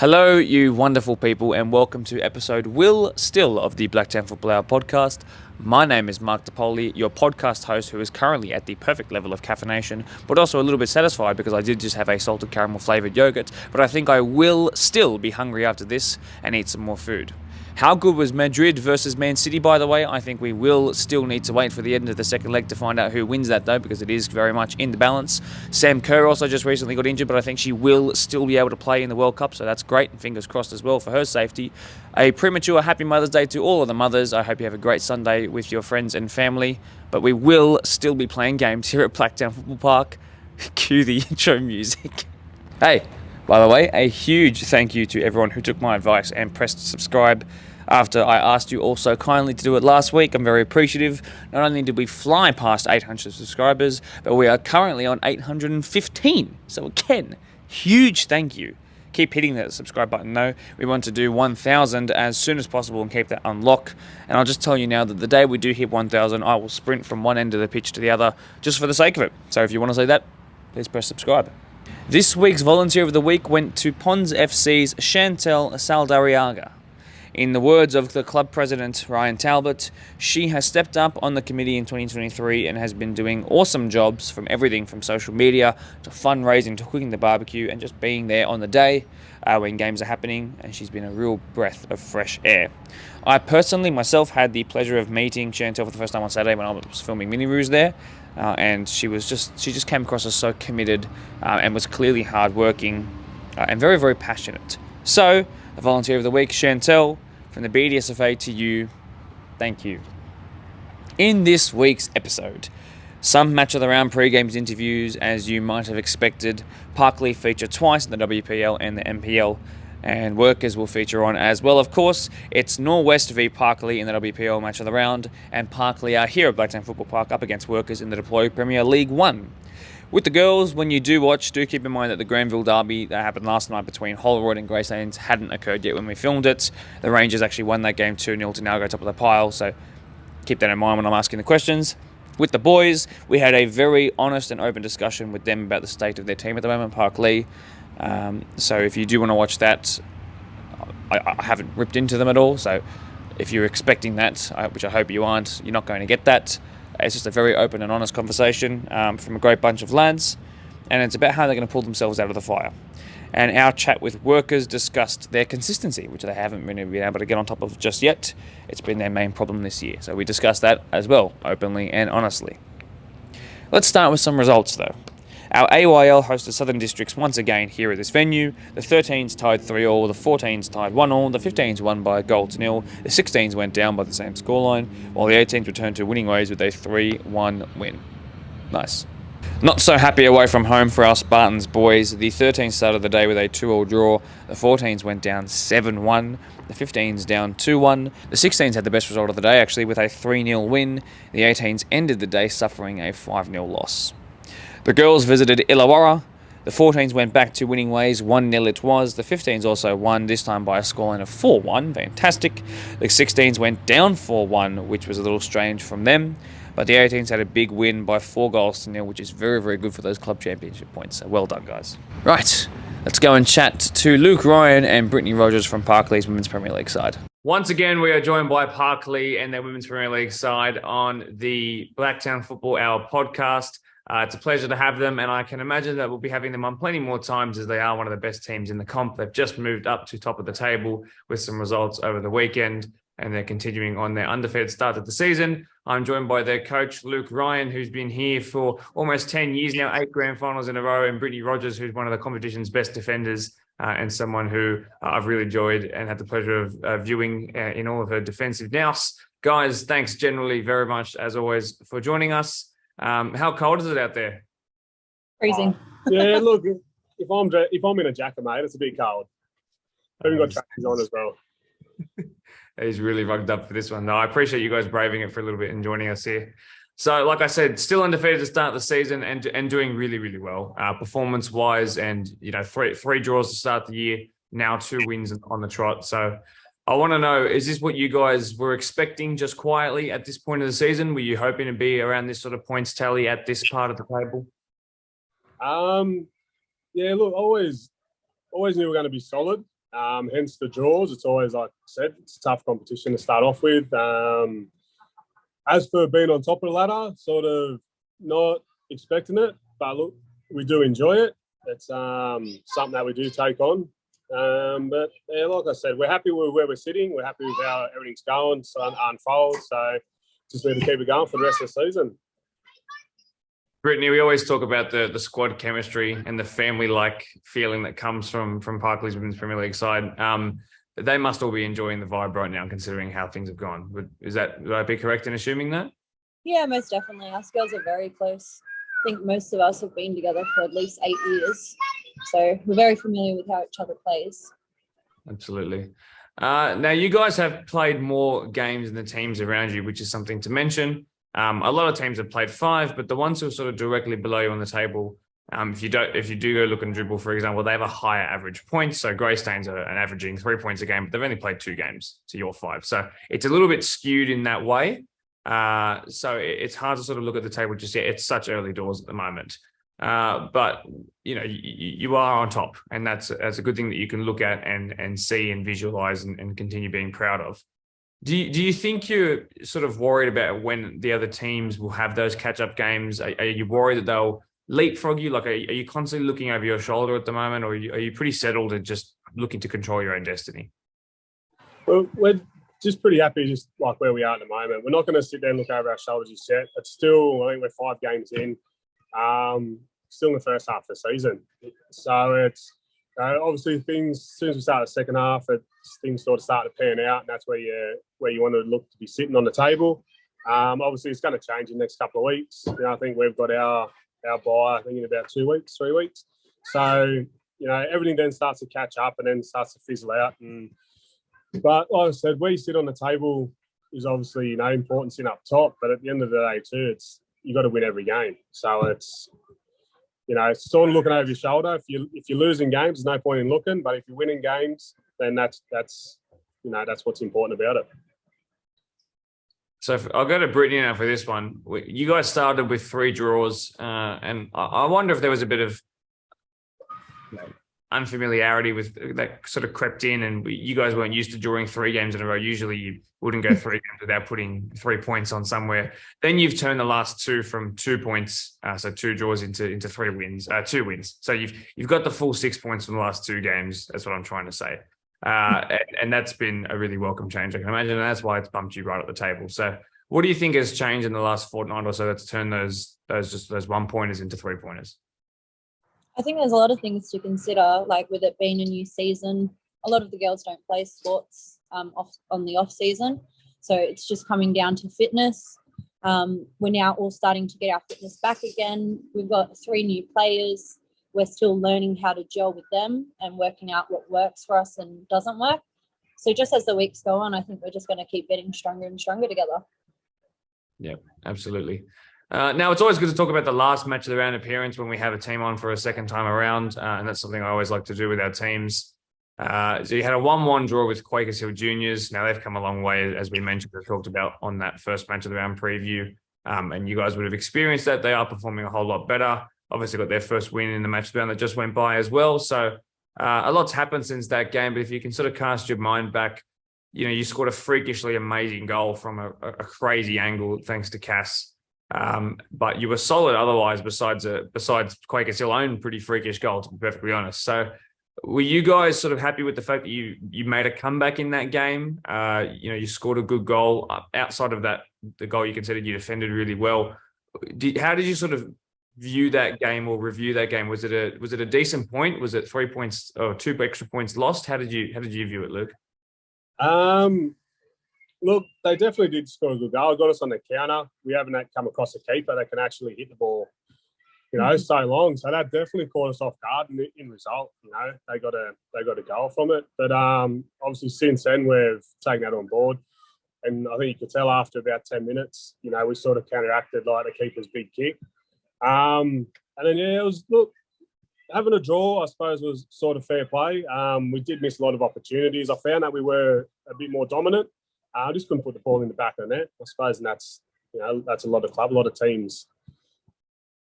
Hello, you wonderful people, and welcome to episode still of the Blacktown Football Hour podcast. My name is Mark DePoli, your podcast host who is currently at the perfect level of caffeination, but also a little bit satisfied because I did just have a salted caramel flavoured yogurt, but I think I will still be hungry after this and eat some more food. How good was Madrid versus Man City, by the way? I think we will still need to wait for the end of the second leg to find out who wins that, though, because it is very much in the balance. Sam Kerr also just recently got injured, but I think she will still be able to play in the World Cup, so that's great, and fingers crossed as well for her safety. A premature Happy Mother's Day to all of the mothers. I hope you have a great Sunday with your friends and family, but we will still be playing games here at Blacktown Football Park. Cue the intro music. Hey, by the way, a huge thank you to everyone who took my advice and pressed subscribe after I asked you all so kindly to do it last week. I'm very appreciative. Not only did we fly past 800 subscribers, but we are currently on 815. So again, huge thank you. Keep hitting that subscribe button though. We want to do 1,000 as soon as possible and keep that unlocked. And I'll just tell you now that the day we do hit 1,000, I will sprint from one end of the pitch to the other just for the sake of it. So if you want to see that, please press subscribe. This week's Volunteer of the Week went to Pons FC's Chantel Saldariaga. In the words of the club president, Ryan Talbot, she has stepped up on the committee in 2023 and has been doing awesome jobs from everything from social media to fundraising to cooking the barbecue and just being there on the day when games are happening, and she's been a real breath of fresh air. I personally, myself, had the pleasure of meeting Chantel for the first time on Saturday when I was filming Mini Roos there, and she just came across as so committed and was clearly hardworking and very, very passionate. So, the Volunteer of the Week, Chantel, from the BDSFA to you, thank you. In this week's episode, some match of the round pre-games interviews, as you might have expected. Parkley feature twice in the WPL and the MPL, and Workers will feature on as well. Of course, it's Norwest v Parkley in the WPL match of the round, and Parkley are here at Blacktown Football Park up against Workers in the Deportivo Premier League 1. With the girls, when you do watch, do keep in mind that the Granville derby that happened last night between Holroyd and Gracelands hadn't occurred yet when we filmed it. The Rangers actually won that game 2-0 to now go top of the pile, so keep that in mind when I'm asking the questions. With the boys, we had a very honest and open discussion with them about the state of their team at the moment, Parkley. So if you do want to watch that, I haven't ripped into them at all, so if you're expecting that, which I hope you aren't, you're not going to get that. It's just a very open and honest conversation from a great bunch of lads, and it's about how they're going to pull themselves out of the fire. And our chat with Workers discussed their consistency, which they haven't really been able to get on top of just yet. It's been their main problem this year, so we discussed that as well, openly and honestly. Let's start with some results though. Our AYL hosted Southern Districts once again here at this venue. The 13s tied 3-3, the 14s tied 1-1, the 15s won by a goal to nil, the 16s went down by the same scoreline, while the 18s returned to winning ways with a 3-1 win. Nice. Not so happy away from home for our Spartans boys. The 13s started the day with a 2-2 draw, the 14s went down 7-1, the 15s down 2-1, the 16s had the best result of the day actually with a 3-0 win, the 18s ended the day suffering a 5-0 loss. The girls visited Illawarra. The 14s went back to winning ways, 1-0 it was. The 15s also won, this time by a scoreline of 4-1, fantastic. The 16s went down 4-1, which was a little strange from them. But the 18s had a big win by 4-0, which is very, very good for those club championship points. So well done, guys. Right, let's go and chat to Luke Ryan and Brittany Rogers from Parkley's Women's Premier League side. Once again, we are joined by Parkley and their Women's Premier League side on the Blacktown Football Hour podcast. It's a pleasure to have them, and I can imagine that we'll be having them on plenty more times as they are one of the best teams in the comp. They've just moved up to top of the table with some results over the weekend, and they're continuing on their undefeated start of the season. I'm joined by their coach, Luke Ryan, who's been here for almost 10 years now, 8 grand finals in a row, and Brittany Rogers, who's one of the competition's best defenders and someone who I've really enjoyed and had the pleasure of viewing in all of her defensive nous. Guys, thanks generally very much, as always, for joining us. How cold is it out there? Freezing. Yeah, look, if I'm in a jacket, mate, it's a bit cold. I've even got trackers on as well. He's really rugged up for this one. No, I appreciate you guys braving it for a little bit and joining us here. So, like I said, still undefeated to start the season and doing really, really well, performance-wise, and three draws to start the year. Now 2 wins on the trot. So, I want to know, is this what you guys were expecting just quietly at this point of the season? Were you hoping to be around this sort of points tally at this part of the table? Yeah, look, always knew we were going to be solid. hence the draws. It's always, like I said, it's a tough competition to start off with. As for being on top of the ladder, sort of not expecting it, but look, we do enjoy it. It's something that we do take on. But yeah, like I said, we're happy with where we're sitting. We're happy with how everything's going, so unfolds. So just need to keep it going for the rest of the season. Brittany, we always talk about the squad chemistry and the family-like feeling that comes from Parkley's Women's Premier League side. They must all be enjoying the vibe right now, considering how things have gone. Would I be correct in assuming that? Yeah, most definitely. Us girls are very close. I think most of us have been together for at least 8 years. So we're very familiar with how each other plays. Absolutely. Now, you guys have played more games than the teams around you, which is something to mention. A lot of teams have played 5, but the ones who are sort of directly below you on the table, if you do go look and dribble, for example, they have a higher average points. So Greystanes are averaging 3 points a game, but they've only played 2 games to your 5. So it's a little bit skewed in that way. So it's hard to sort of look at the table just yet. It's such early doors at the moment. But you know, you are on top, and that's a good thing that you can look at and see and visualize and continue being proud of. Do you think you're sort of worried about when the other teams will have those catch-up games? Are you worried that they'll leapfrog you? Like, are you constantly looking over your shoulder at the moment, or are you pretty settled and just looking to control your own destiny? Well, we're just pretty happy just like where we are at the moment. We're not going to sit there and look over our shoulders just yet. It's still, I think we're 5 games in, still in the first half of the season. So it's obviously things, as soon as we start the second half, things sort of start to pan out, and that's where you want to look to be sitting on the table. Obviously, it's going to change in the next couple of weeks. You know, I think we've got our bye, I think, in about 2 weeks, 3 weeks. So, you know, everything then starts to catch up and then starts to fizzle out. But like I said, where you sit on the table is obviously, you know, important sitting up top. But at the end of the day, too, you got to win every game. So it's, you know, it's sort of looking over your shoulder. If you're losing games, there's no point in looking. But if you're winning games, then that's you know, that's what's important about it. So I'll go to Brittany now for this one. You guys started with 3 draws, and I wonder if there was a bit of unfamiliarity with that sort of crept in, and you guys weren't used to drawing 3 games in a row. Usually you wouldn't go 3 games without putting 3 points on somewhere. Then you've turned the last 2 from 2 points, so 2 draws into 3 wins, 2 wins. So you've got the full 6 points from the last 2 games. That's what I'm trying to say. And that's been a really welcome change, I can imagine, and that's why it's bumped you right at the table. So what do you think has changed in the last fortnight or so that's turned those 1-pointers into 3-pointers? I think there's a lot of things to consider, like with it being a new season. A lot of the girls don't play sports on the off season, so it's just coming down to fitness. We're now all starting to get our fitness back again. We've got 3 new players. We're still learning how to gel with them and working out what works for us and doesn't work. So just as the weeks go on, I think we're just going to keep getting stronger and stronger together. Yeah, absolutely. Now, it's always good to talk about the last match of the round appearance when we have a team on for a second time around, and that's something I always like to do with our teams. So you had a 1-1 draw with Quakers Hill Juniors. Now, they've come a long way, as we mentioned, we talked about on that first match of the round preview, and you guys would have experienced that. They are performing a whole lot better. Obviously got their first win in the match of the round that just went by as well. So a lot's happened since that game, but if you can sort of cast your mind back, you know, you scored a freakishly amazing goal from a crazy angle, thanks to Cass. But you were solid otherwise, besides Quakers Hill's own pretty freakish goal, to be perfectly honest. So were you guys sort of happy with the fact that you made a comeback in that game? You know, you scored a good goal. Outside of that, the goal you considered you defended really well. How did you sort of view that game or review that game? Was it a decent point? Was it 3 points or 2 extra points lost? How did you view it, Luke? Look, they definitely did score a good goal. Got us on the counter. We haven't come across a keeper that can actually hit the ball, you know, so long. So that definitely caught us off guard in result. You know, they got a goal from it. But obviously since then we've taken that on board. And I think you could tell after about 10 minutes, you know, we sort of counteracted like the keeper's big kick. And then, yeah, it was, look, having a draw, I suppose, was sort of fair play. We did miss a lot of opportunities. I found that we were a bit more dominant. I just couldn't put the ball in the back of the net, I suppose, and that's, you know, that's a lot of teams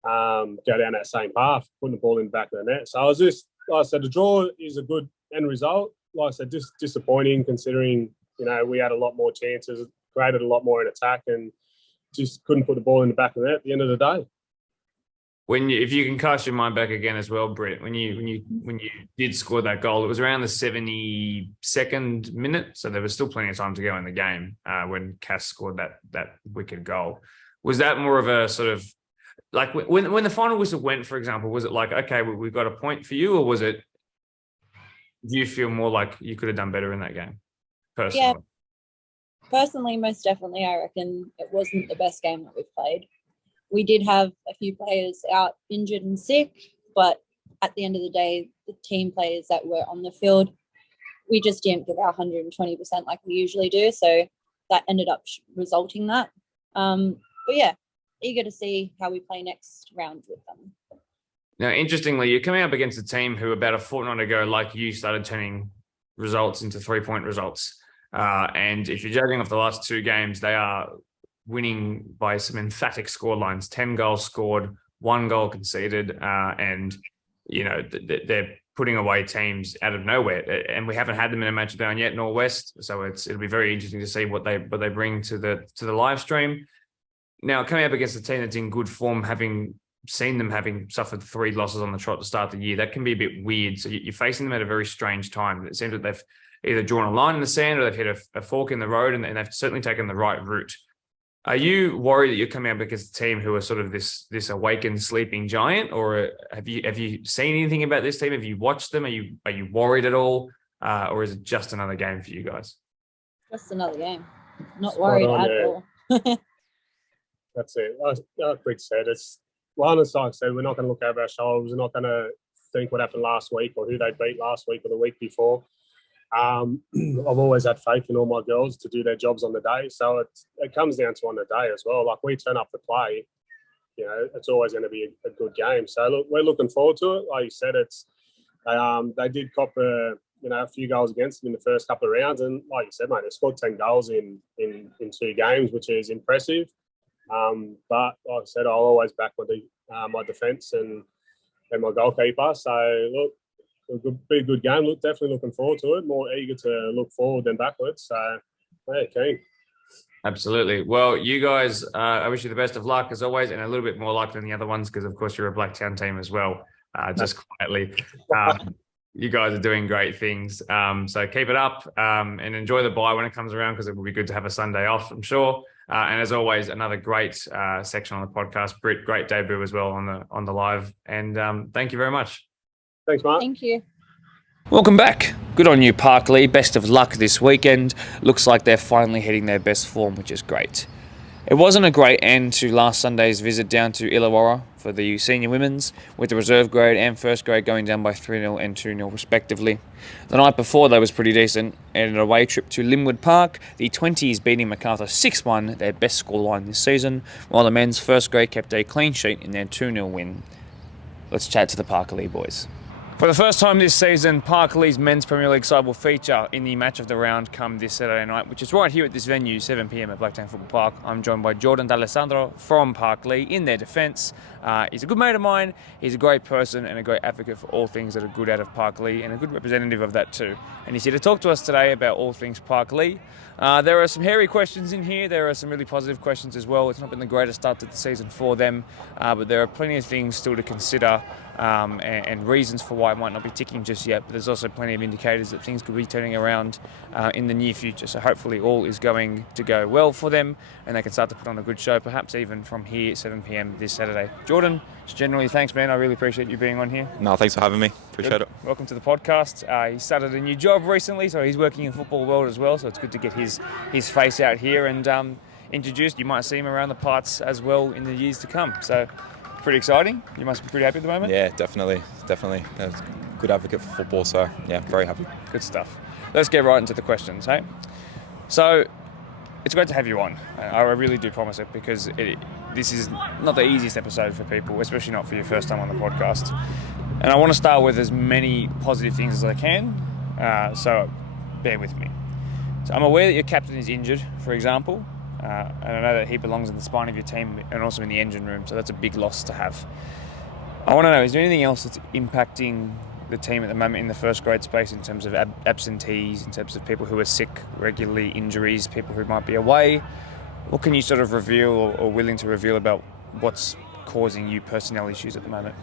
go down that same path, putting the ball in the back of the net. So like I said, the draw is a good end result. like I said, just disappointing considering, we had a lot more chances, created a lot more in attack, and just couldn't put the ball in the back of the net at the end of the day. If you can cast your mind back again as well, Brett, when you did score that goal, it was around the 72nd minute, so there was still plenty of time to go in the game when Cass scored that wicked goal. Was that more of a sort of like when the final whistle went, for example? Was it like, okay, we've got a point for you, or was it? Do you feel more like you could have done better in that game, personally? Yeah, personally, most definitely, I reckon it wasn't the best game that we've played. We did have a few players out injured and sick, but at the end of the day, the team players that were on the field, we just didn't give our 120% like we usually do. So that ended up resulting that. But yeah, eager to see how we play next round with them. Now, interestingly, you're coming up against a team who about a fortnight ago, like you, started turning results into 3-point results. And if you're judging off the last 2 games, they are winning by some emphatic score lines, 10 goals scored, 1 goal conceded, and they're putting away teams out of nowhere. And we haven't had them in a match down yet, nor West, so it'll be very interesting to see what they bring to the live stream. Now, coming up against a team that's in good form, having seen them having suffered 3 losses on the trot to start the year, that can be a bit weird. So you're facing them at a very strange time. It seems that they've either drawn a line in the sand or they've hit a fork in the road, and they've certainly taken the right route. Are you worried that you're coming up against a team who are sort of this awakened sleeping giant, or have you seen anything about this team? Have you watched them? Are you worried at all, or is it just another game for you guys? Just another game. Not worried at all. That's it. Like Britt said, it's one. As I said, we're not going to look over our shoulders. We're not going to think what happened last week or who they beat last week or the week before. I've always had faith in all my girls to do their jobs on the day. So it comes down to on the day as well. Like, we turn up to play, it's always going to be a good game. So look, we're looking forward to it. Like you said, they did cop a few goals against them in the first couple of rounds, and like you said, mate, they scored 10 goals in 2 games, which is impressive. But like I said, I'll always back my defence and my goalkeeper. So look, it'll be a good game. Definitely looking forward to it. More eager to look forward than backwards. So, yeah, keen. Absolutely. Well, you guys, I wish you the best of luck as always, and a little bit more luck than the other ones because, of course, you're a Blacktown team as well. Just quietly, you guys are doing great things. So keep it up and enjoy the bye when it comes around, because it will be good to have a Sunday off, I'm sure. And as always, another great section on the podcast. Britt, great debut as well on the live. And thank you very much. Thanks, Mark. Thank you. Welcome back. Good on you, Parkley. Best of luck this weekend. Looks like they're finally hitting their best form, which is great. It wasn't a great end to last Sunday's visit down to Illawarra for the senior women's, with the reserve grade and first grade going down by 3-0 and 2-0 respectively. The night before, though, was pretty decent. In an away trip to Linwood Park, the 20s beating Macarthur 6-1, their best scoreline this season, while the men's first grade kept a clean sheet in their 2-0 win. Let's chat to the Parkley boys. For the first time this season, Parkley's Men's Premier League side will feature in the match of the round come this Saturday night, which is right here at this venue, 7 p.m. at Blacktown Football Park. I'm joined by Jordan D'Alessandro from Parkley in their defence. He's a good mate of mine, he's a great person and a great advocate for all things that are good out of Parkley, and a good representative of that too. And he's here to talk to us today about all things Parkley. There are some hairy questions in here, there are some really positive questions as well. It's not been the greatest start to the season for them, but there are plenty of things still to consider and reasons for why it might not be ticking just yet, but there's also plenty of indicators that things could be turning around in the near future. So hopefully all is going to go well for them and they can start to put on a good show, perhaps even from here at 7 p.m. this Saturday. Jordan, just generally thanks, man. I really appreciate you being on here. No, thanks for having me. Appreciate it. Welcome to the podcast. He started a new job recently, so he's working in the football world as well, so it's good to get his face out here and introduced. You might see him around the parts as well in the years to come. So pretty exciting. You must be pretty happy at the moment. Yeah, definitely. Good advocate for football, so yeah, very happy. Good stuff. Let's get right into the questions, hey? So it's great to have you on. I really do promise it, because this is not the easiest episode for people, especially not for your first time on the podcast. And I want to start with as many positive things as I can, so bear with me. So I'm aware that your captain is injured, for example, and I know that he belongs in the spine of your team and also in the engine room, so that's a big loss to have. I want to know, is there anything else that's impacting the team at the moment in the first grade space in terms of absentees, in terms of people who are sick regularly, injuries, people who might be away? What can you sort of reveal or willing to reveal about what's causing you personnel issues at the moment?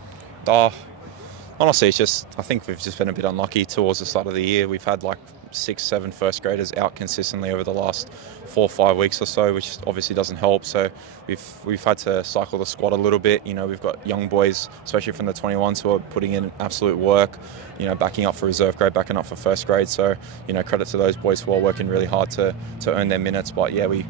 Honestly, it's just, I think we've just been a bit unlucky towards the start of the year. We've had like 6-7 first graders out consistently over the last 4 or 5 weeks or so, which obviously doesn't help. So we've had to cycle the squad a little bit. We've got young boys, especially from the 21s, who are putting in absolute work, backing up for reserve grade, backing up for first grade. So, credit to those boys who are working really hard to earn their minutes. But yeah, we're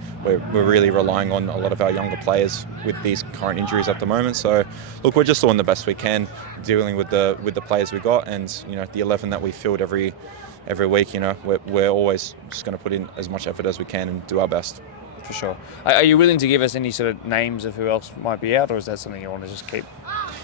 really relying on a lot of our younger players with these current injuries at the moment. So look, we're just doing the best we can, dealing with the players we got, and the 11 that we field every week. We're always just going to put in as much effort as we can and do our best. For sure. Are you willing to give us any sort of names of who else might be out, or is that something you want to just keep?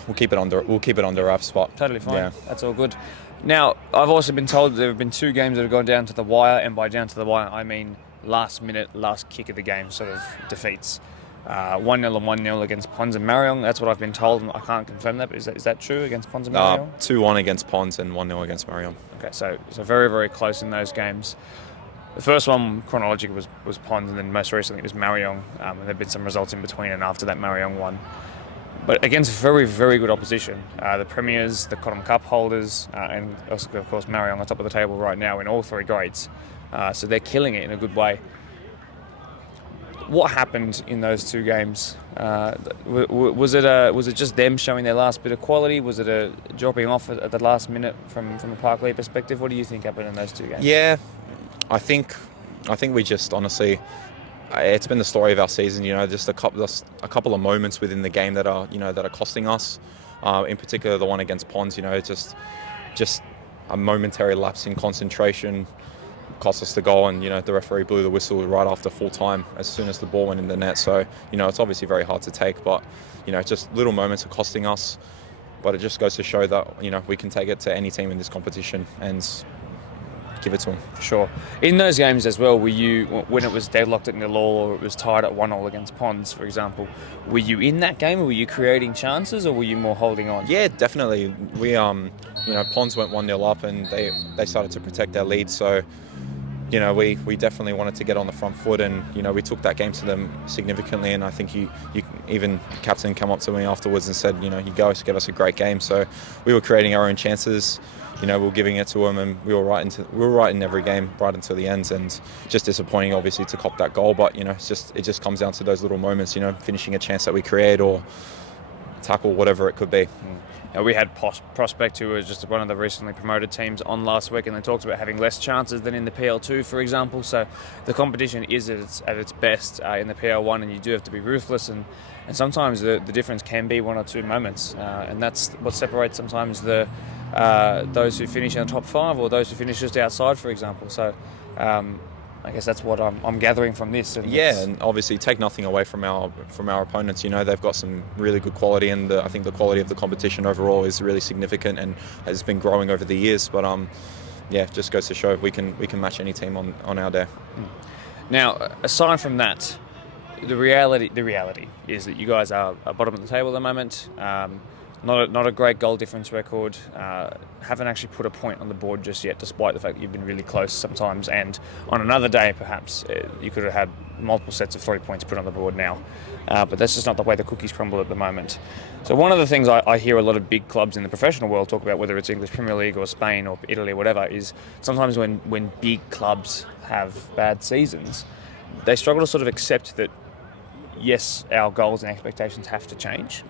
We'll keep it under wraps. But totally fine. Yeah. That's all good. Now, I've also been told that there have been 2 games that have gone down to the wire, and by down to the wire, I mean last minute, last kick of the game sort of defeats. 1-0 and 1-0 against Pons and Marion. That's what I've been told, and I can't confirm that, but is that true against Pons and Marion? 2-1 against Pons and 1-0 against Marion. Okay, so very, very close in those games. The first one, chronologically, was Pons, and then most recently it was Marion. And there have been some results in between and after that Marion won. But against very, very good opposition. The Premiers, the Cotton Cup holders, and also, of course, Marion on top of the table right now in all 3 grades. So they're killing it in a good way. What happened in those 2 games? Was it just them showing their last bit of quality? Was it a dropping off at the last minute from a Parklea perspective? What do you think happened in those 2 games? Yeah, I think we just honestly, it's been the story of our season. Just a couple of moments within the game that are costing us. In particular, the one against Pons. Just a momentary lapse in concentration cost us the goal, and the referee blew the whistle right after full time as soon as the ball went in the net. So it's obviously very hard to take, but just little moments are costing us. But it just goes to show that we can take it to any team in this competition and give it to them. For sure. In those games as well, were you, when it was deadlocked at 0-0 or it was tied at 1-1 against Pons, for example, were you in that game, or were you creating chances, or were you more holding on? Yeah, definitely. We Pons went 1-0 up, and they started to protect their lead. So we definitely wanted to get on the front foot, and we took that game to them significantly. And I think you even captain came up to me afterwards and said, you guys gave us a great game. So we were creating our own chances. We were giving it to them, and we were right in every game right until the end. And just disappointing, obviously, to cop that goal. But it just comes down to those little moments. Finishing a chance that we create, or tackle, whatever it could be. We had Prospect, who was just one of the recently promoted teams, on last week, and they talked about having less chances than in the PL2, for example. So the competition is at its best in the PL1, and you do have to be ruthless, and sometimes the difference can be 1 or 2 moments, and that's what separates sometimes those who finish in the top 5 or those who finish just outside, for example. So I guess that's what I'm gathering from this. And obviously take nothing away from our opponents. They've got some really good quality, and I think the quality of the competition overall is really significant and has been growing over the years. But it just goes to show we can match any team on our day. Now, aside from that, the reality is that you guys are bottom of the table at the moment. Not a great goal difference record. Haven't actually put a point on the board just yet, despite the fact that you've been really close sometimes. And on another day, perhaps, you could have had multiple sets of 3 points put on the board now. But that's just not the way the cookies crumble at the moment. So one of the things I hear a lot of big clubs in the professional world talk about, whether it's English Premier League or Spain or Italy or whatever, is sometimes when big clubs have bad seasons, they struggle to sort of accept that, yes, our goals and expectations have to change.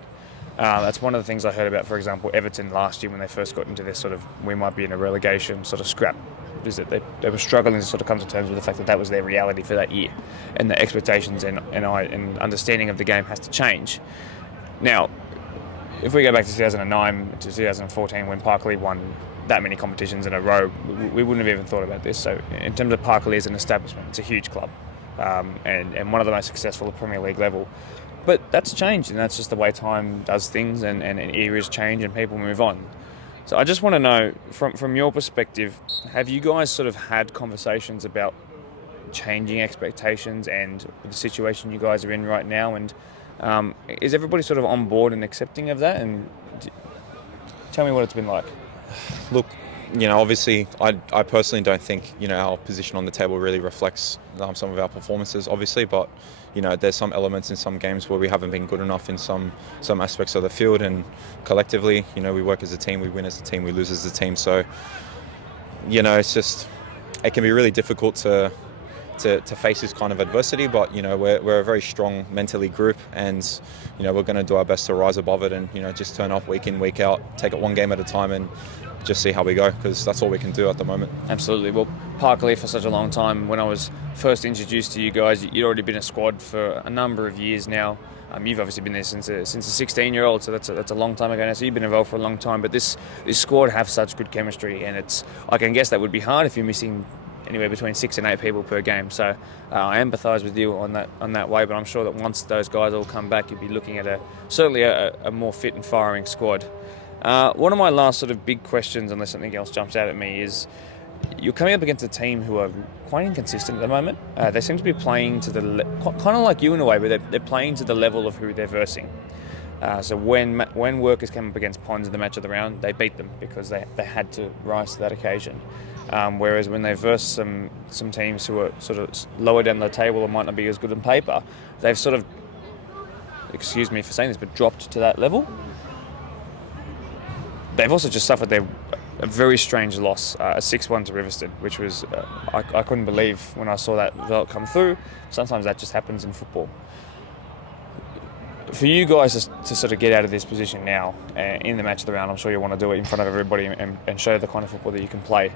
That's one of the things I heard about, for example, Everton last year when they first got into this sort of, we might be in a relegation sort of scrap, is that they were struggling to sort of come to terms with the fact that was their reality for that year, and the expectations and understanding of the game has to change. Now, if we go back to 2009 to 2014 when Parklea won that many competitions in a row, we wouldn't have even thought about this. So in terms of Parklea as an establishment, it's a huge club, and one of the most successful at Premier League level. But that's changed, and that's just the way time does things, and eras change and people move on. So I just want to know, from your perspective, have you guys sort of had conversations about changing expectations and the situation you guys are in right now? And is everybody sort of on board and accepting of that? And tell me what it's been like. Look, obviously, I personally don't think, our position on the table really reflects some of our performances, obviously, but, there's some elements in some games where we haven't been good enough in some aspects of the field, and collectively, we work as a team, we win as a team, we lose as a team. So, it's just, it can be really difficult to face this kind of adversity, but we're a very strong mentally group, and we're going to do our best to rise above it, and just turn up week in, week out, take it one game at a time, and just see how we go, because that's all we can do at the moment. Absolutely. Well, Parkley for such a long time. When I was first introduced to you guys, you'd already been a squad for a number of years now. You've obviously been there since a 16-year-old, so that's a long time ago now. So you've been involved for a long time. But this squad have such good chemistry, and I can guess that would be hard if you're missing anywhere between 6 and 8 people per game. So I empathise with you on that way. But I'm sure that once those guys all come back, you'll be looking at certainly a more fit and firing squad. One of my last sort of big questions, unless something else jumps out at me, is you're coming up against a team who are quite inconsistent at the moment. They seem to be playing to kind of like you in a way, but they're playing to the level of who they're versing. So when Workers came up against Ponds in the match of the round, they beat them because they had to rise to that occasion. Whereas when they verse some teams who are sort of lower down the table or might not be as good on paper, they've sort of, excuse me for saying this, but dropped to that level. They've also just suffered a very strange loss, a 6-1 to Riverston, which was, I couldn't believe when I saw that result come through. Sometimes that just happens in football. For you guys to sort of get out of this position now, in the match of the round, I'm sure you want to do it in front of everybody and show the kind of football that you can play.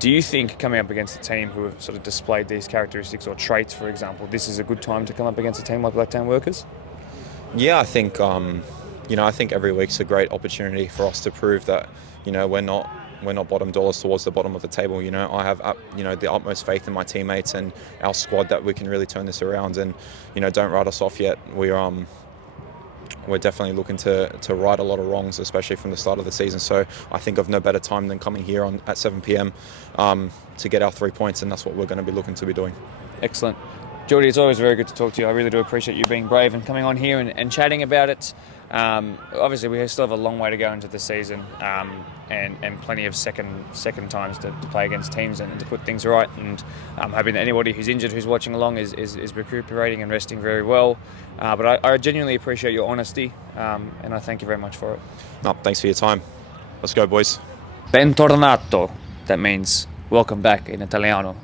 Do you think coming up against a team who have sort of displayed these characteristics or traits, for example, this is a good time to come up against a team like Blacktown Workers? Yeah, I think... I think every week's a great opportunity for us to prove that, we're not bottom dwellers towards the bottom of the table. I have, the utmost faith in my teammates and our squad that we can really turn this around, and, don't write us off yet. We're definitely looking to right a lot of wrongs, especially from the start of the season. So I think of no better time than coming here at 7 p.m. To get our 3 points, and that's what we're going to be looking to be doing. Excellent. Geordie, it's always very good to talk to you. I really do appreciate you being brave and coming on here and chatting about it. Obviously, we still have a long way to go into the season, and plenty of second times to play against teams and to put things right. And I'm hoping that anybody who's injured who's watching along is recuperating and resting very well. But I genuinely appreciate your honesty, and I thank you very much for it. No, thanks for your time. Let's go, boys. Bentornato. That means welcome back in Italiano.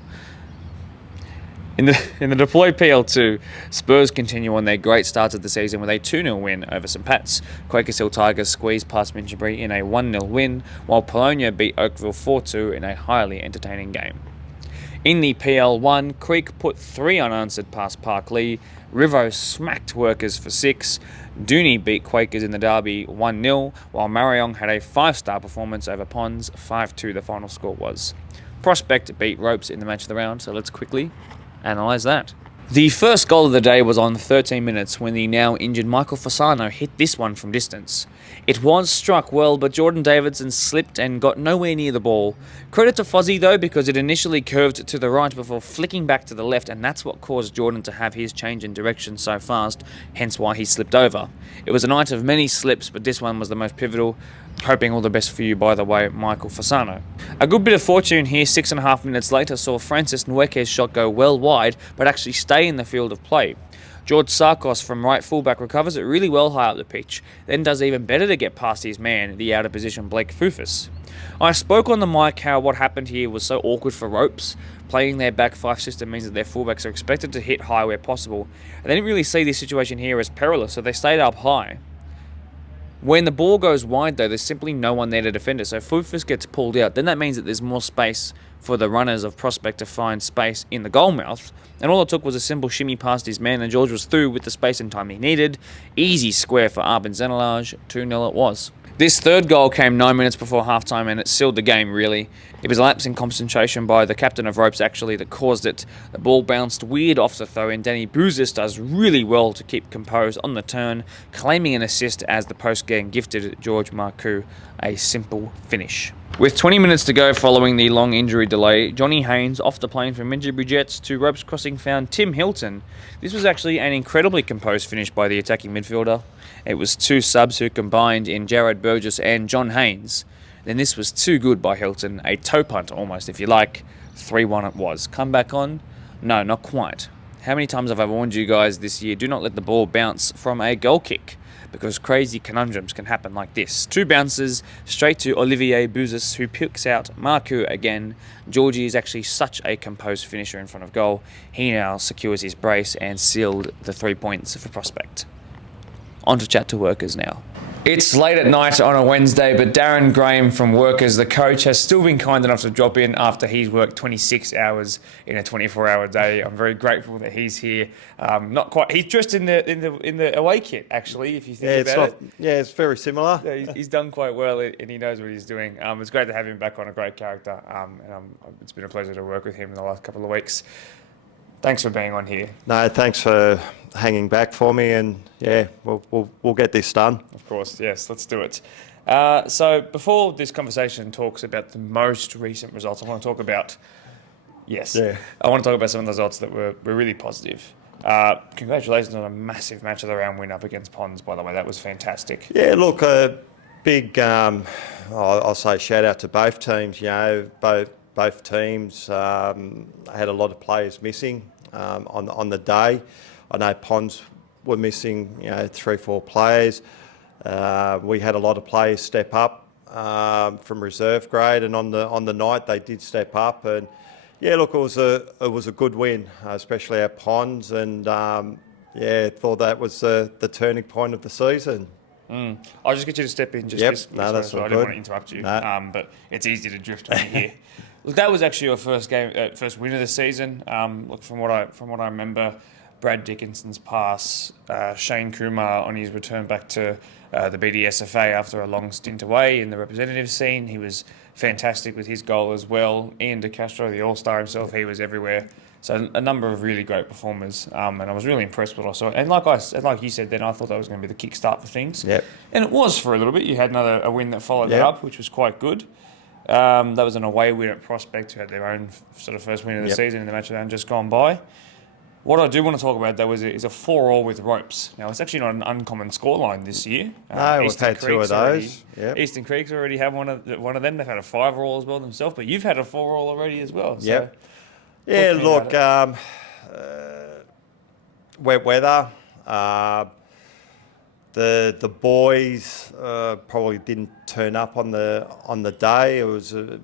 In the Deploy PL2, Spurs continue on their great start of the season with a 2-0 win over St Pat's. Quakers Hill Tigers squeezed past Minchinbury in a 1-0 win, while Polonia beat Oakville 4-2 in a highly entertaining game. In the PL1, Creek put 3 unanswered past Parkley, Rivo smacked Workers for 6, Dooney beat Quakers in the derby 1-0, while Marion had a 5-star performance over Ponds, 5-2 the final score was. Prospect beat Ropes in the match of the round, so let's quickly analyse that. The first goal of the day was on 13 minutes when the now injured Michael Fasano hit this one from distance. It was struck well, but Jordan Davidson slipped and got nowhere near the ball. Credit to Fozzie though, because it initially curved to the right before flicking back to the left, and that's what caused Jordan to have his change in direction so fast, hence why he slipped over. It was a night of many slips, but this one was the most pivotal. Hoping all the best for you, by the way, Michael Fasano. A good bit of fortune here 6.5 minutes later saw Francis Nweke's shot go well wide, but actually stay in the field of play. George Sarkos from right fullback recovers it really well high up the pitch, then does even better to get past his man, the out of position Blake Fufus. I spoke on the mic how what happened here was so awkward for Ropes. Playing their back 5 system means that their fullbacks are expected to hit high where possible, and they didn't really see this situation here as perilous, so they stayed up high. When the ball goes wide though, there's simply no one there to defend it, so Fufus gets pulled out. Then that means that there's more space for the runners of Prospect to find space in the goal mouth, and all it took was a simple shimmy past his man, and George was through with the space and time he needed. Easy square for Arben Zenelage, 2-0 it was. This third goal came 9 minutes before halftime, and it sealed the game really. It was a lapse in concentration by the captain of Ropes actually that caused it. The ball bounced weird off the throw, and Danny Bouzis does really well to keep composed on the turn, claiming an assist as the post gang gifted George Marcoux a simple finish. With 20 minutes to go following the long injury delay, Johnny Haynes off the plane from Minchinbury Jets to Ropes Crossing found Tim Hilton. This was actually an incredibly composed finish by the attacking midfielder. It was 2 subs who combined in Jared Burgess and John Haynes. then this was too good by Hilton. A toe punt almost, if you like. 3-1 it was. Come back on? No, not quite. How many times have I warned you guys this year, do not let the ball bounce from a goal kick, because crazy conundrums can happen like this. 2 bounces straight to Olivier Bouzis, who picks out Marku again. Georgie is actually such a composed finisher in front of goal. He now secures his brace and sealed the 3 points for Prospect. On to chat to Workers now. It's late at night on a Wednesday, but Darren Graham from Workers, the coach, has still been kind enough to drop in after he's worked 26 hours in a 24-hour day. I'm very grateful that he's here. Not quite. He's dressed in the away kit, actually. If you think about it. Yeah, it's very similar. Yeah, he's done quite well, and he knows what he's doing. It's great to have him back on, a great character, and it's been a pleasure to work with him in the last couple of weeks. Thanks for being on here. No, thanks for hanging back for me, and yeah, we'll get this done. Of course, yes, let's do it. So before this conversation talks about the most recent results, I want to talk about some of the results that were really positive. Congratulations on a massive match of the round win up against Ponds, by the way. That was fantastic. Yeah, look, a big, I'll say shout out to both teams. You know, both teams had a lot of players missing on the day. I know Ponds were missing, 3-4 players. We had a lot of players step up from reserve grade, and on the night they did step up. And yeah, look, it was a good win, especially at Ponds, and thought that was the turning point of the season. I'll just get you to step in. That's all I good. didn't want to interrupt you, but it's easy to drift on here. Look, that was actually your first win of the season. Look, from what I remember, Brad Dickinson's pass, Shane Kumar on his return back to the BDSFA after a long stint away in the representative scene. He was fantastic with his goal as well. Ian De Castro, the all-star himself, he was everywhere. So a number of really great performers, and I was really impressed with what I saw. And like you said, then I thought that was going to be the kickstart for things. Yep. And it was for a little bit. You had a win that followed that up, which was quite good. That was an away win at Prospect, who had their own sort of first win of the season in the match that had just gone by. What I do want to talk about, though, is a 4-4 with ropes. Now, it's actually not an uncommon scoreline this year. No, we've had 2 of those. Eastern Creek's already had one of them. They've had a 5-all as well themselves, but you've had a 4-all already as well. Yep. So, yeah, look, wet weather. The boys probably didn't turn up on the day. It was a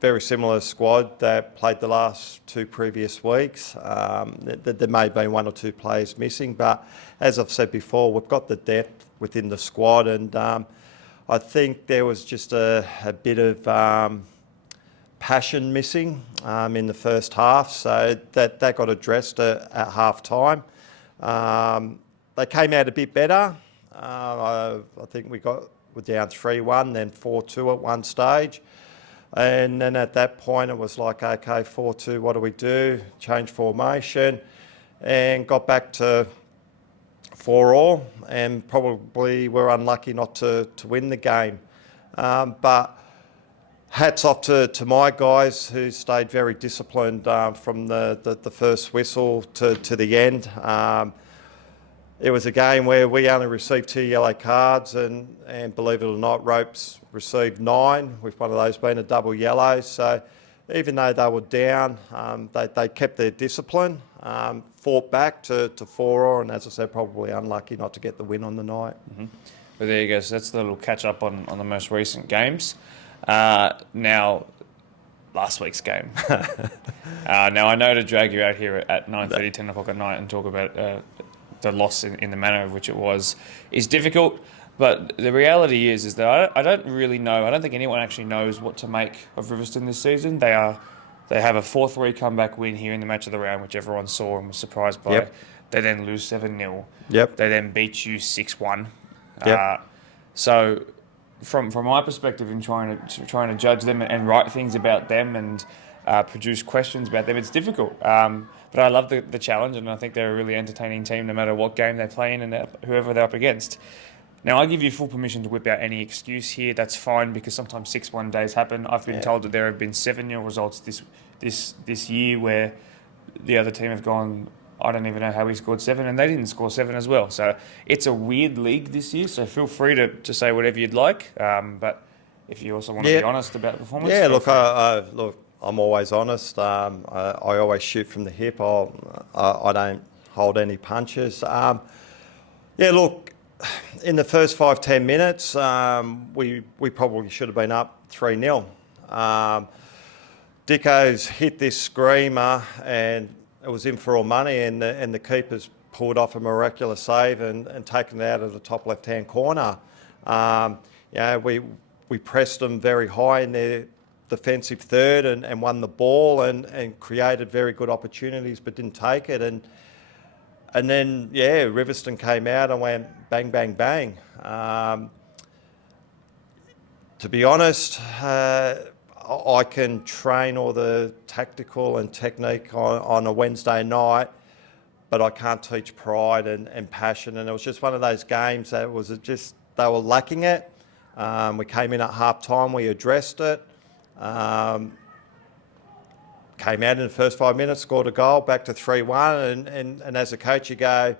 very similar squad that played the last 2 previous weeks. There may have been 1 or 2 players missing, but as I've said before, we've got the depth within the squad, and I think there was just a bit of passion missing in the first half, so that got addressed at half time. They came out a bit better. I think we're down 3-1, then 4-2 at one stage. And then at that point, it was like, okay, 4-2, what do we do? Change formation, and got back to 4-all, and probably were unlucky not to win the game. But hats off to my guys, who stayed very disciplined from the first whistle to the end. It was a game where we only received 2 yellow cards, and believe it or not, Ropes received 9, with one of those being a double yellow. So even though they were down, they kept their discipline, fought back to 4-all, and as I said, probably unlucky not to get the win on the night. Mm-hmm. Well, there you go. So that's the little catch up on the most recent games. Now, last week's game. Now, I know to drag you out here at 9:30, 10 o'clock at night and talk about the loss in the manner of which it was is difficult, but the reality is that I don't really know. I don't think anyone actually knows what to make of Riverstone this season. They have a 4-3 comeback win here in the match of the round, which everyone saw and was surprised by. Yep. They then lose 7-0. Yep. They then beat you 6-1. Yep. So from my perspective, in trying to judge them and write things about them and produce questions about them, it's difficult. But I love the challenge, and I think they're a really entertaining team no matter what game they play in and whoever they're up against. Now, I give you full permission to whip out any excuse here. That's fine, because sometimes 6-1 days happen. I've been told that there have been 7-0 results this year where the other team have gone, I don't even know how we scored 7, and they didn't score 7 as well. So it's a weird league this year, so feel free to say whatever you'd like. But if you also want to be honest about the performance. Yeah, look, I'm always honest. I always shoot from the hip. I don't hold any punches. Yeah, look, in the first 5-10 minutes, we probably should have been up 3-0. Dicko's hit this screamer and it was in for all money, and the keeper's pulled off a miraculous save and taken it out of the top left-hand corner. We pressed them very high in their defensive third and won the ball and created very good opportunities but didn't take it. And then, Riverston came out and went bang, bang, bang. To be honest, I can train all the tactical and technique on a Wednesday night, but I can't teach pride and passion. And it was just one of those games that was just, they were lacking it. We came in at half time, we addressed it. Came out in the first 5 minutes, scored a goal, back to 3-1. And as a coach, you go,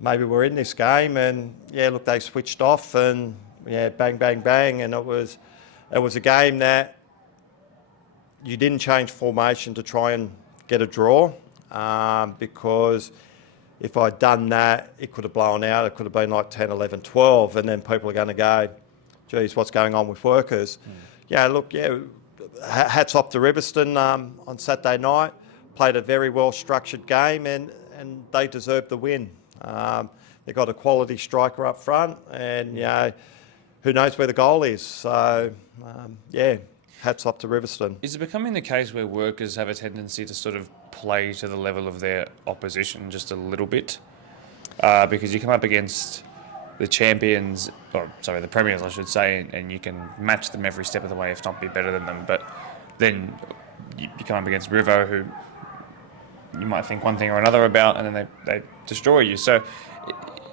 maybe we're in this game. And look, they switched off and bang, bang, bang. And it was a game that you didn't change formation to try and get a draw, because if I'd done that, it could have blown out. It could have been like 10, 11, 12, and then people are going to go, geez, what's going on with workers? Hats off to Riverston on Saturday night. Played a very well-structured game and they deserved the win. They got a quality striker up front and, who knows where the goal is. So, hats off to Riverston. Is it becoming the case where workers have a tendency to sort of play to the level of their opposition just a little bit? Because you come up against the champions, the premiers, I should say, and you can match them every step of the way, if not be better than them. But then you come up against Rivo, who you might think one thing or another about, and then they destroy you. So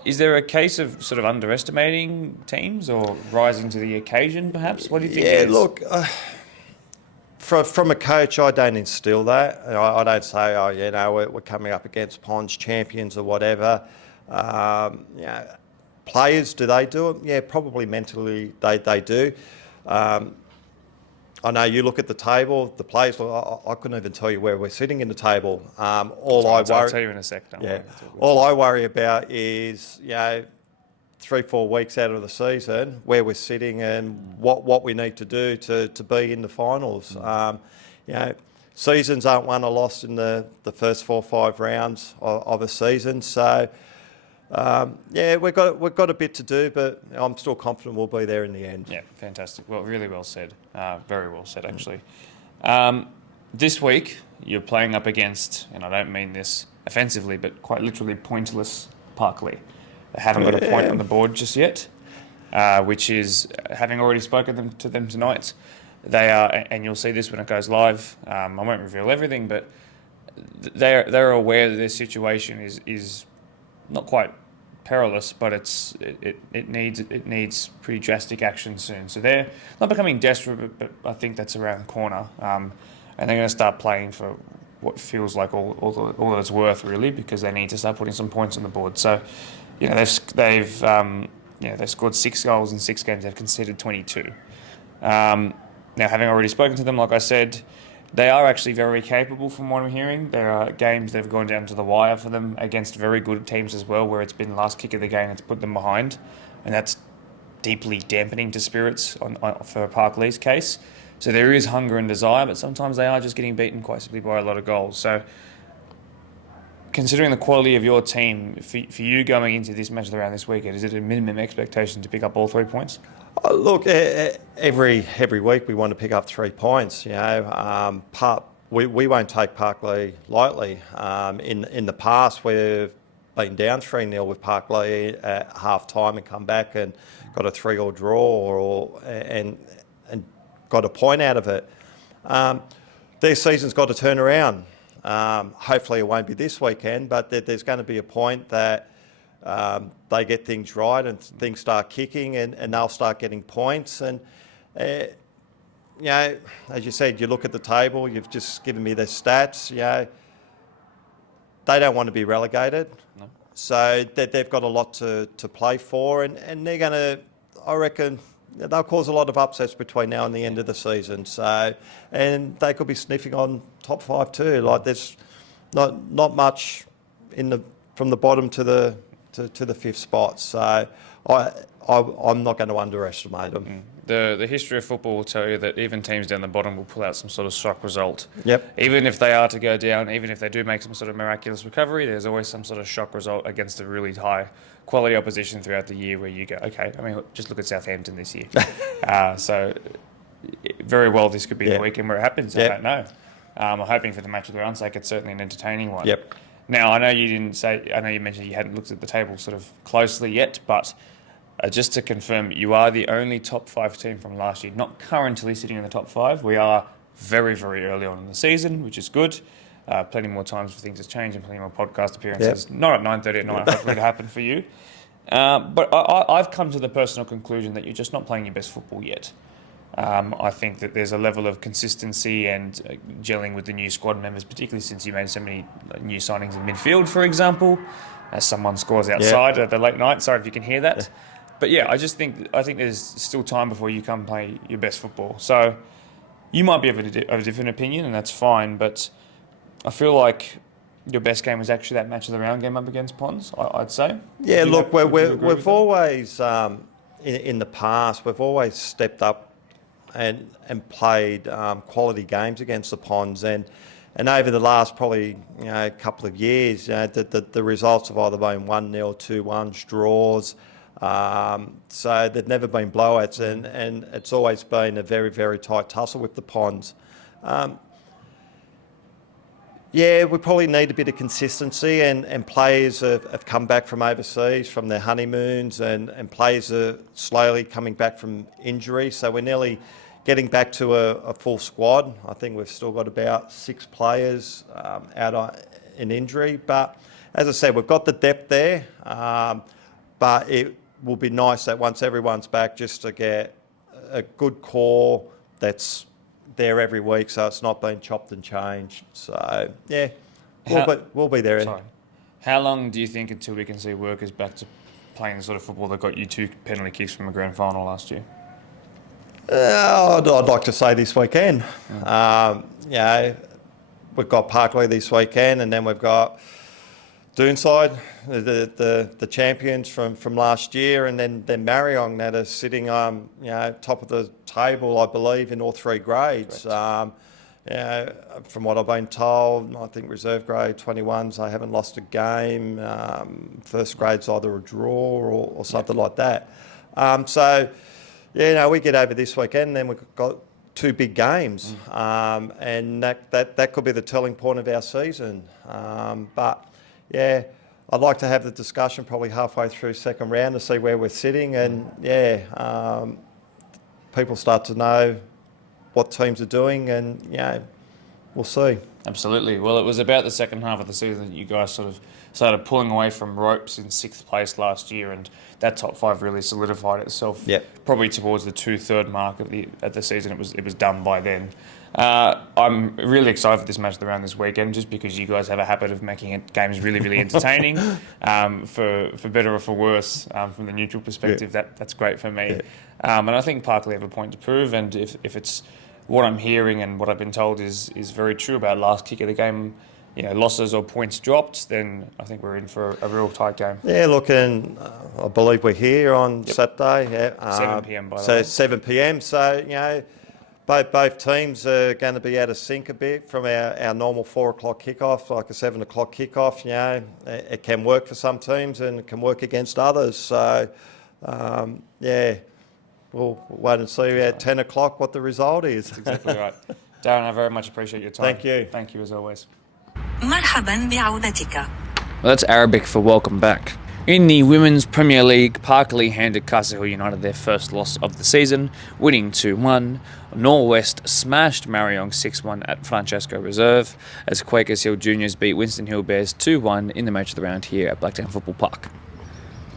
is there a case of sort of underestimating teams or rising to the occasion, perhaps? What do you think it is? Look, from a coach, I don't instill that. I don't say, we're coming up against Ponds champions or whatever. Players, do they do it? Yeah, probably mentally they do. I know you look at the table, the players, I couldn't even tell you where we're sitting in the table. I'll tell you in a sec. All I worry about is, 3-4 weeks out of the season, where we're sitting and what we need to do to be in the finals. Seasons aren't won or lost in the first 4 or 5 rounds of a season. So, we've got a bit to do, but I'm still confident we'll be there in the end. Yeah, fantastic. Well, really well said. Very well said, actually. This week, you're playing up against, and I don't mean this offensively, but quite literally pointless Parkley. They haven't got a point on the board just yet, which is, having already spoken to them tonight, they are, and you'll see this when it goes live, I won't reveal everything, but they're aware that their situation is not quite perilous, but it needs pretty drastic action soon. So they're not becoming desperate, but I think that's around the corner. And they're going to start playing for what feels like all that it's worth, really, because they need to start putting some points on the board. So, they've scored 6 goals in 6 games. They've conceded 22. Now, having already spoken to them, like I said, they are actually very capable from what I'm hearing. There are games that have gone down to the wire for them against very good teams as well, where it's been last kick of the game that's put them behind. And that's deeply dampening to spirits for Parkley's case. So there is hunger and desire, but sometimes they are just getting beaten quite simply by a lot of goals. So considering the quality of your team, for you going into this match around this weekend, is it a minimum expectation to pick up all 3 points? Look, every week we want to pick up 3 points. We won't take Parkley lightly. In the past, we've been down 3-0 with Parkley at half time and come back and got a 3-all draw and got a point out of it. Their season's got to turn around. Hopefully it won't be this weekend, but there's going to be a point that they get things right and things start kicking and they'll start getting points. And, as you said, you look at the table, you've just given me the stats, they don't want to be relegated. No. So they've got a lot to play for and they're going to, I reckon, they'll cause a lot of upsets between now and the end of the season. So, and they could be sniffing on top 5 too. Like there's not much from the bottom to the 5th spot. So I'm not going to underestimate them. The history of football will tell you that even teams down the bottom will pull out some sort of shock result. Yep. Even if they are to go down, even if they do make some sort of miraculous recovery, there's always some sort of shock result against a really high quality opposition throughout the year where you go, okay, I mean, just look at Southampton this year. So very well this could be the weekend where it happens. I don't know. I'm hoping for the match of the round's sake, it's certainly an entertaining one. Yep. Now, I know you mentioned you hadn't looked at the table sort of closely yet, but just to confirm, you are the only top 5 team from last year, not currently sitting in the top 5. We are very, very early on in the season, which is good. Plenty more times for things to change and plenty more podcast appearances. Yep. Not at 9:30 at night, hopefully to happen for you. But I've come to the personal conclusion that you're just not playing your best football yet. I think that there's a level of consistency and gelling with the new squad members, particularly since you made so many new signings in midfield, for example, as someone scores outside at the late night. Sorry if you can hear that. Yeah. But yeah, I think there's still time before you come play your best football. So you might be of a different opinion, and that's fine. But I feel like your best game was actually that match of the round game up against Ponds, I'd say. Yeah, look, we've always, in the past, we've always stepped up and played quality games against the Ponds. And over the last probably couple of years, the results have either been 1-0, 2-1, draws. So there've never been blowouts, and it's always been a very, very tight tussle with the Ponds. Yeah, we probably need a bit of consistency, and players have come back from overseas, from their honeymoons, and players are slowly coming back from injury. So we're nearly getting back to a full squad. I think we've still got about 6 players out in injury. But as I said, we've got the depth there, but it will be nice that once everyone's back, just to get a good core that's there every week, so it's not being chopped and changed. So yeah, we'll be there. Sorry. How long do you think until we can see Workers back to playing the sort of football that got you 2 penalty kicks from a grand final last year? I'd like to say this weekend. We've got Parkley this weekend, and then we've got Doonside, the champions from last year, and then Marion that are sitting top of the table, I believe, in all 3 grades. From what I've been told, I think reserve grade 21s, they haven't lost a game. First grade's either a draw or something like that. We get over this weekend, and then we've got 2 big games, and that could be the telling point of our season. But yeah, I'd like to have the discussion probably halfway through second round to see where we're sitting, and people start to know what teams are doing, and we'll see. Absolutely. Well, it was about the second half of the season that you guys sort of started pulling away from ropes in 6th place last year, and that top 5 really solidified itself. Yep. Probably towards the 2/3 mark at the season. It was done by then. I'm really excited for this match of the round this weekend, just because you guys have a habit of making games really, really entertaining, for better or for worse. From the neutral perspective, that's great for me. Yeah. And I think Parkley have a point to prove, and if it's what I'm hearing and what I've been told is very true about last kick of the game, losses or points dropped, then I think we're in for a real tight game. Yeah, look, and I believe we're here on Saturday. Yeah, 7 p.m. by the way. So 7 p.m. So both teams are going to be out of sync a bit from our normal 4 o'clock kickoff, like a 7 o'clock kickoff. It can work for some teams and it can work against others. So we'll wait and see at 10 o'clock what the result is. That's exactly right. Darren, I very much appreciate your time. Thank you. Thank you as always. مرحبا بعودتك. Well, that's Arabic for welcome back. In the Women's Premier League, Parkley handed Castle United their first loss of the season, winning 2-1. Norwest smashed Marion 6-1 at Francesco Reserve, as Quakers Hill Juniors beat Winston Hill Bears 2-1 in the match of the round here at Blacktown Football Park.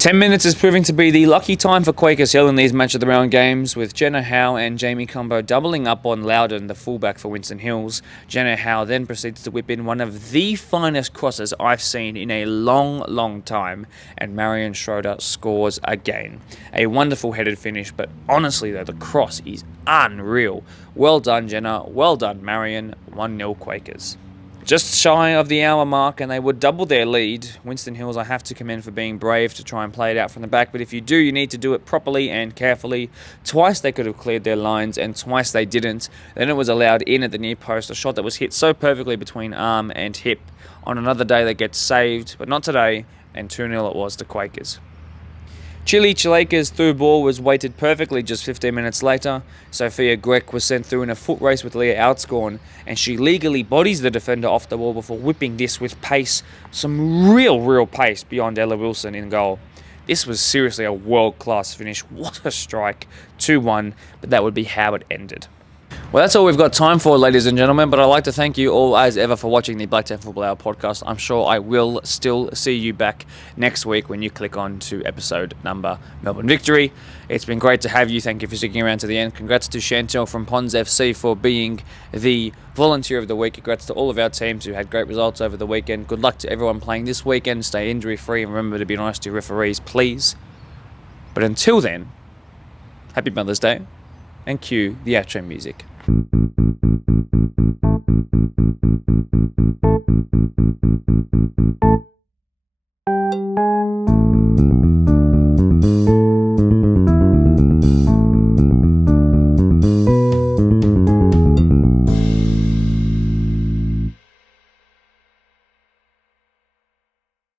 10 minutes is proving to be the lucky time for Quakers Hill in these match of the round games, with Jenna Howe and Jamie Combo doubling up on Loudon, the fullback for Winston Hills. Jenna Howe then proceeds to whip in one of the finest crosses I've seen in a long time, and Marion Schroeder scores again. A wonderful headed finish, but honestly though, the cross is unreal. Well done, Jenna. Well done, Marion. 1-0 Quakers. Just shy of the hour mark and they would double their lead. Winston Hills I have to commend for being brave to try and play it out from the back, but if you do, you need to do it properly and carefully. Twice they could have cleared their lines and twice they didn't. Then it was allowed in at the near post, a shot that was hit so perfectly between arm and hip. On another day they get saved, but not today, and 2-0 it was to Quakers. Chileika's through ball was weighted perfectly just 15 minutes later. Sophia Grech was sent through in a foot race with Leah Outscorn, and she legally bodies the defender off the ball before whipping this with pace. Some real pace beyond Ella Wilson in goal. This was seriously a world-class finish. What a strike. 2-1, but that would be how it ended. Well, that's all we've got time for, ladies and gentlemen, but I'd like to thank you all as ever for watching the Blacktown Football Hour podcast. I'm sure I will still see you back next week when you click on to episode number Melbourne Victory. It's been great to have you. Thank you for sticking around to the end. Congrats to Chantel from Pons FC for being the Volunteer of the Week. Congrats to all of our teams who had great results over the weekend. Good luck to everyone playing this weekend. Stay injury-free and remember to be nice to your referees, please. But until then, happy Mother's Day, and cue the outro music.